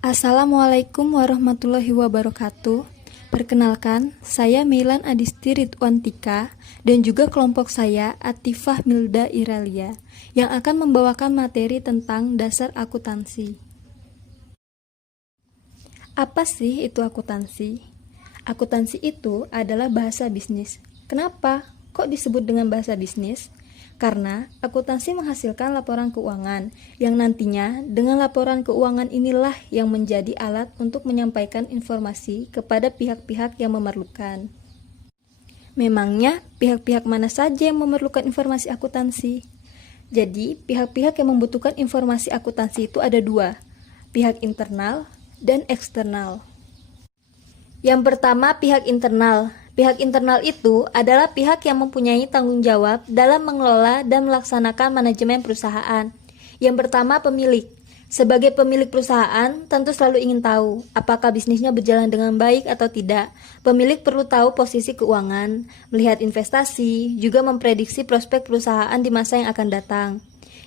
Assalamualaikum warahmatullahi wabarakatuh. Perkenalkan, saya Meilan Adisti Ridwantika dan juga kelompok saya Atifah Milda Iralia yang akan membawakan materi tentang dasar akuntansi. Apa sih itu akuntansi? Akuntansi itu adalah bahasa bisnis. Kenapa? Kok disebut dengan bahasa bisnis? Karena akuntansi menghasilkan laporan keuangan yang nantinya dengan laporan keuangan inilah yang menjadi alat untuk menyampaikan informasi kepada pihak-pihak yang memerlukan. Memangnya pihak-pihak mana saja yang memerlukan informasi akuntansi? Jadi, pihak-pihak yang membutuhkan informasi akuntansi itu ada dua, pihak internal dan eksternal. Yang pertama, pihak internal. Pihak internal itu adalah pihak yang mempunyai tanggung jawab dalam mengelola dan melaksanakan manajemen perusahaan. Yang pertama, pemilik. Sebagai pemilik perusahaan, tentu selalu ingin tahu apakah bisnisnya berjalan dengan baik atau tidak. Pemilik perlu tahu posisi keuangan, melihat investasi, juga memprediksi prospek perusahaan di masa yang akan datang.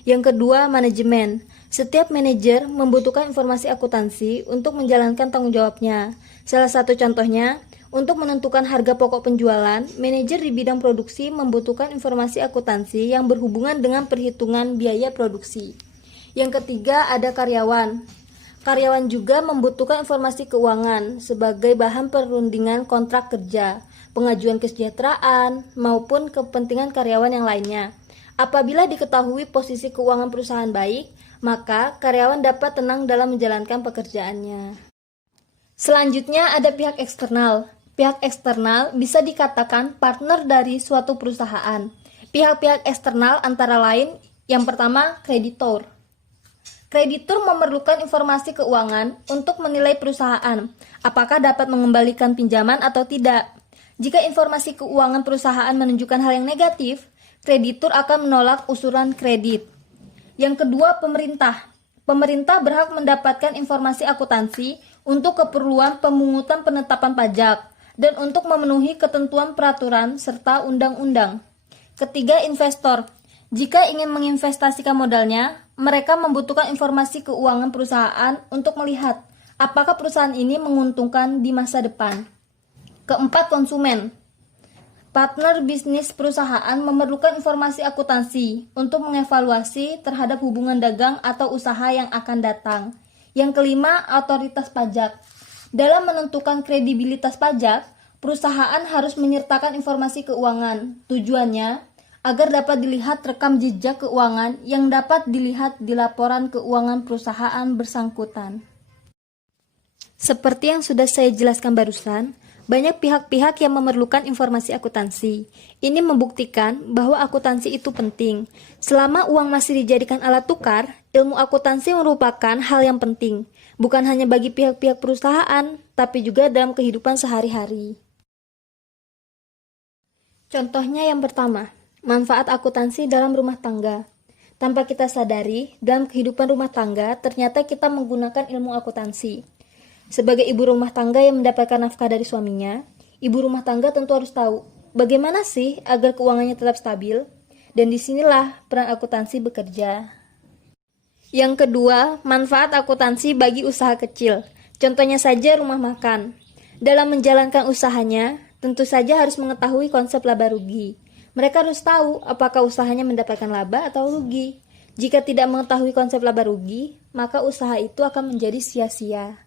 Yang kedua, manajemen. Setiap manajer membutuhkan informasi akuntansi untuk menjalankan tanggung jawabnya. Salah satu contohnya, untuk menentukan harga pokok penjualan, manajer di bidang produksi membutuhkan informasi akuntansi yang berhubungan dengan perhitungan biaya produksi. Yang ketiga, ada karyawan. Karyawan juga membutuhkan informasi keuangan sebagai bahan perundingan kontrak kerja, pengajuan kesejahteraan, maupun kepentingan karyawan yang lainnya. Apabila diketahui posisi keuangan perusahaan baik, maka karyawan dapat tenang dalam menjalankan pekerjaannya. Selanjutnya ada pihak eksternal. Pihak eksternal bisa dikatakan partner dari suatu perusahaan. Pihak-pihak eksternal antara lain, yang pertama, kreditor. Kreditur memerlukan informasi keuangan untuk menilai perusahaan, apakah dapat mengembalikan pinjaman atau tidak. Jika informasi keuangan perusahaan menunjukkan hal yang negatif, kreditur akan menolak usulan kredit. Yang kedua, pemerintah. Pemerintah berhak mendapatkan informasi akuntansi untuk keperluan pemungutan penetapan pajak dan untuk memenuhi ketentuan peraturan serta undang-undang. Ketiga, investor. Jika ingin menginvestasikan modalnya, mereka membutuhkan informasi keuangan perusahaan untuk melihat apakah perusahaan ini menguntungkan di masa depan. Keempat, konsumen. Partner bisnis perusahaan memerlukan informasi akuntansi untuk mengevaluasi terhadap hubungan dagang atau usaha yang akan datang. Yang kelima, otoritas pajak. Dalam menentukan kredibilitas pajak, perusahaan harus menyertakan informasi keuangan. Tujuannya agar dapat dilihat rekam jejak keuangan yang dapat dilihat di laporan keuangan perusahaan bersangkutan. Seperti yang sudah saya jelaskan barusan, banyak pihak-pihak yang memerlukan informasi akuntansi. Ini membuktikan bahwa akuntansi itu penting. Selama uang masih dijadikan alat tukar, ilmu akuntansi merupakan hal yang penting, bukan hanya bagi pihak-pihak perusahaan, tapi juga dalam kehidupan sehari-hari. Contohnya yang pertama, manfaat akuntansi dalam rumah tangga. Tanpa kita sadari, dalam kehidupan rumah tangga, ternyata kita menggunakan ilmu akuntansi. Sebagai ibu rumah tangga yang mendapatkan nafkah dari suaminya, ibu rumah tangga tentu harus tahu bagaimana sih agar keuangannya tetap stabil, dan disinilah peran akuntansi bekerja. Yang kedua, manfaat akuntansi bagi usaha kecil. Contohnya saja rumah makan. Dalam menjalankan usahanya, tentu saja harus mengetahui konsep laba rugi. Mereka harus tahu apakah usahanya mendapatkan laba atau rugi. Jika tidak mengetahui konsep laba rugi, maka usaha itu akan menjadi sia-sia.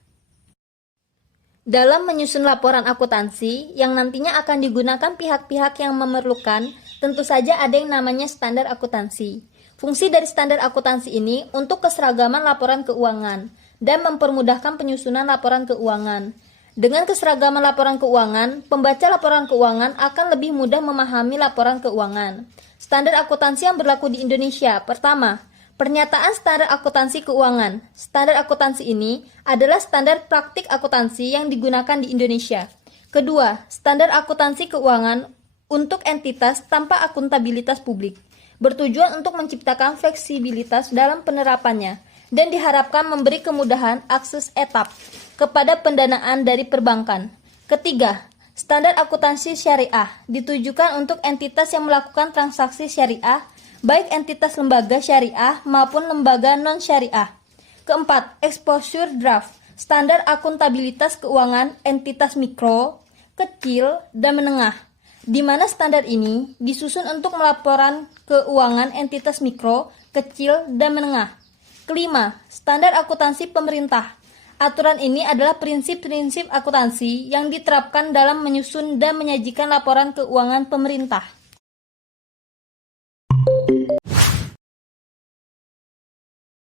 Dalam menyusun laporan akuntansi yang nantinya akan digunakan pihak-pihak yang memerlukan, tentu saja ada yang namanya standar akuntansi. Fungsi dari standar akuntansi ini untuk keseragaman laporan keuangan dan mempermudahkan penyusunan laporan keuangan. Dengan keseragaman laporan keuangan, pembaca laporan keuangan akan lebih mudah memahami laporan keuangan. Standar akuntansi yang berlaku di Indonesia. Pertama, pernyataan standar akuntansi keuangan. Standar akuntansi ini adalah standar praktik akuntansi yang digunakan di Indonesia. Kedua, standar akuntansi keuangan untuk entitas tanpa akuntabilitas publik. Bertujuan untuk menciptakan fleksibilitas dalam penerapannya dan diharapkan memberi kemudahan akses etap kepada pendanaan dari perbankan. Ketiga, standar akuntansi syariah ditujukan untuk entitas yang melakukan transaksi syariah, baik entitas lembaga syariah maupun lembaga non-syariah. Keempat, exposure draft. Standar akuntabilitas keuangan entitas mikro, kecil, dan menengah, di mana standar ini disusun untuk melaporan keuangan entitas mikro, kecil, dan menengah. Kelima, standar akuntansi pemerintah. Aturan ini adalah prinsip-prinsip akuntansi yang diterapkan dalam menyusun dan menyajikan laporan keuangan pemerintah.